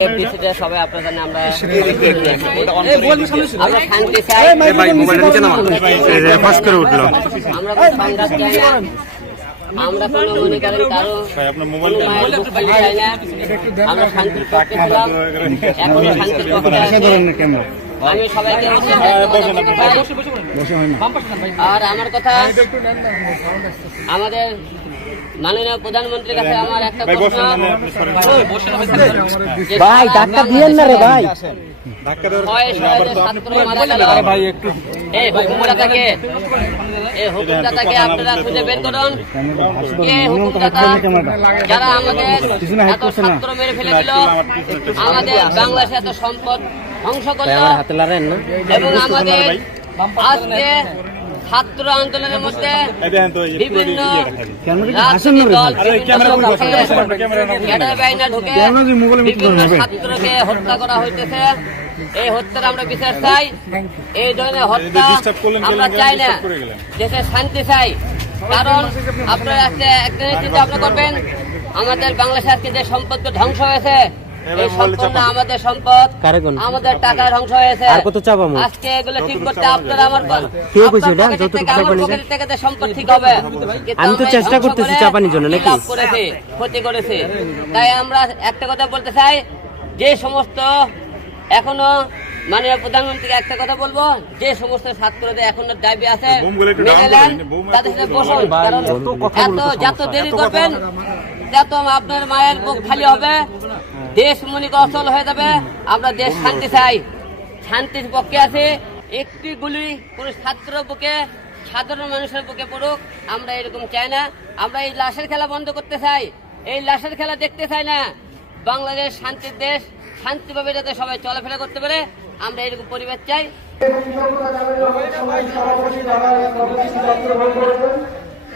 এফডিসিতে সবাই আপনার জন্য আমরা আমরা শান্তি চাই আমরা সংঘাত চাই না আমরা কোনো মনে করেন কারও কোনো মায়ের দুঃখ পালি চাই না আমরা শান্তির পক্ষে ছিলাম এখনও শান্তির পক্ষে আমি সবাইকে আর আমার কথা আমাদের মাননীয় প্রধানমন্ত্রীর কাছে আমার একটা প্রশ্ন। যে ভাই ডাক্তার দিয়েন না রে ভাই। ছয় ছয় যে ছাত্র মারা গেল এই হুকুমদাতাকে এই হুকুমদাতাকে আপনারা খুঁজে বের করুন। কে হুকুমদাতা যারা আমাদের এত ছাত্র মেরে ফেলে দিল আমাদের বাংলাদেশে এত সম্পদ ধ্বংস করল। এবং আমাদের আজকে ছাত্র আন্দোলনের মধ্যে বিভিন্ন বিভিন্ন ছাত্রকে হত্যা করা হইতেছে। এই হত্যার আমরা বিচার চাই। এই ধরনের হত্যা আমরা চাই না। দেশে শান্তি চাই। কারণ আপনারা একটা জিনিস চিন্তা ভাবনা করবেন আমাদের বাংলাদেশে আজকে যে সম্পদ ধ্বংস হয়েছে এই সম্পদ আমাদের সম্পদ আমাদের টাকা ধ্বংস হয়েছে আর কত চাপামু? আজকে এগুলো ঠিক করতে আপনারা আমার কে কইছে এটা? আপনার পকেটের যতটুকু থেকে আমার চাপানি যায়? পকেটের থেকে তো সম্পদ ঠিক হবে আমি তো চেষ্টা করতেছি চাপানির জন্য, নাকি? করেছে ক্ষতি করেছে তাই আমরা একটা কথা বলতে চাই যে সমস্ত এখনও মাননীয় প্রধানমন্ত্রীকে একটা কথা বলব যে সমস্ত ছাত্রদের এখনও দাবি আছে মেনে নেন তাদের সাথে বসুন কারণ এত যত দেরি করবেন তত আপনার মায়ের বুক খালি হবে। দেশ মনিক অচল হয়ে যাবে। আমরা দেশ শান্তি চাই। শান্তির পক্ষে আছে। একটি গুলি কোন ছাত্র বুকে, সাধারণ মানুষের বুকে পড়ুক, আমরা এরকম চাই না। আমরা এই লাশের খেলা বন্ধ করতে চাই। এই লাশের খেলা দেখতে চাই না। বাংলাদেশ শান্তির দেশ, শান্তিভাবে যাতে সবাই চলাফেরা করতে পারে, আমরা এরকম পরিবেশ চাই।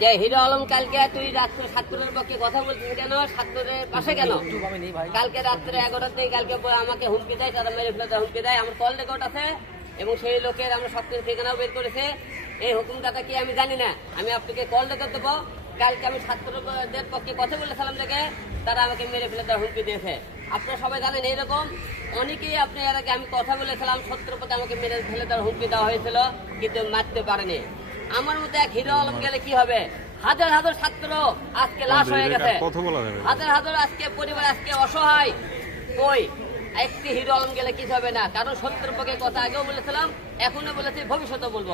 যে হিরো আলম কালকে তুই রাত্রে ছাত্রের পক্ষে কথা বলছিস কেন? ছাত্রের পাশে কেন? কালকে রাত্রে এগারোটার দিকে কালকে আমাকে হুমকি দেয় তারা মেরে ফেলে হুমকি দেয়। আমার কল রেকর্ড আছে এবং সেই লোকের আমরা সব ঠিকানাও বের করেছে। এই হুকুমদাতা কি আমি জানি না। আমি আপনাকে কল রেকর্ড দেবো। কালকে আমি ছাত্রদের পক্ষে কথা বলেছিলাম থেকে তারা আমাকে মেরে ফেলে দেওয়ার হুমকি দিয়েছে। আপনারা সবাই জানেন এইরকম। অনেকেই আপনি এর আগে আমি কথা বলেছিলাম সত্তর পথে আমাকে মেরে ফেলে দেওয়ার হুমকি দেওয়া হয়েছিল কিন্তু মারতে পারেনি। আমার মতো এক হিরো আলম গেলে কি হবে? হাজার হাজার ছাত্র আজকে লাশ হয়ে গেছে। হাজার হাজার আজকে পরিবার আজকে অসহায়। কই? একটি হিরো আলম গেলে কি হবে না? কারণ সত্যের পক্ষে কথা আগেও বলেছিলাম এখনও বলেছি ভবিষ্যতে বলব।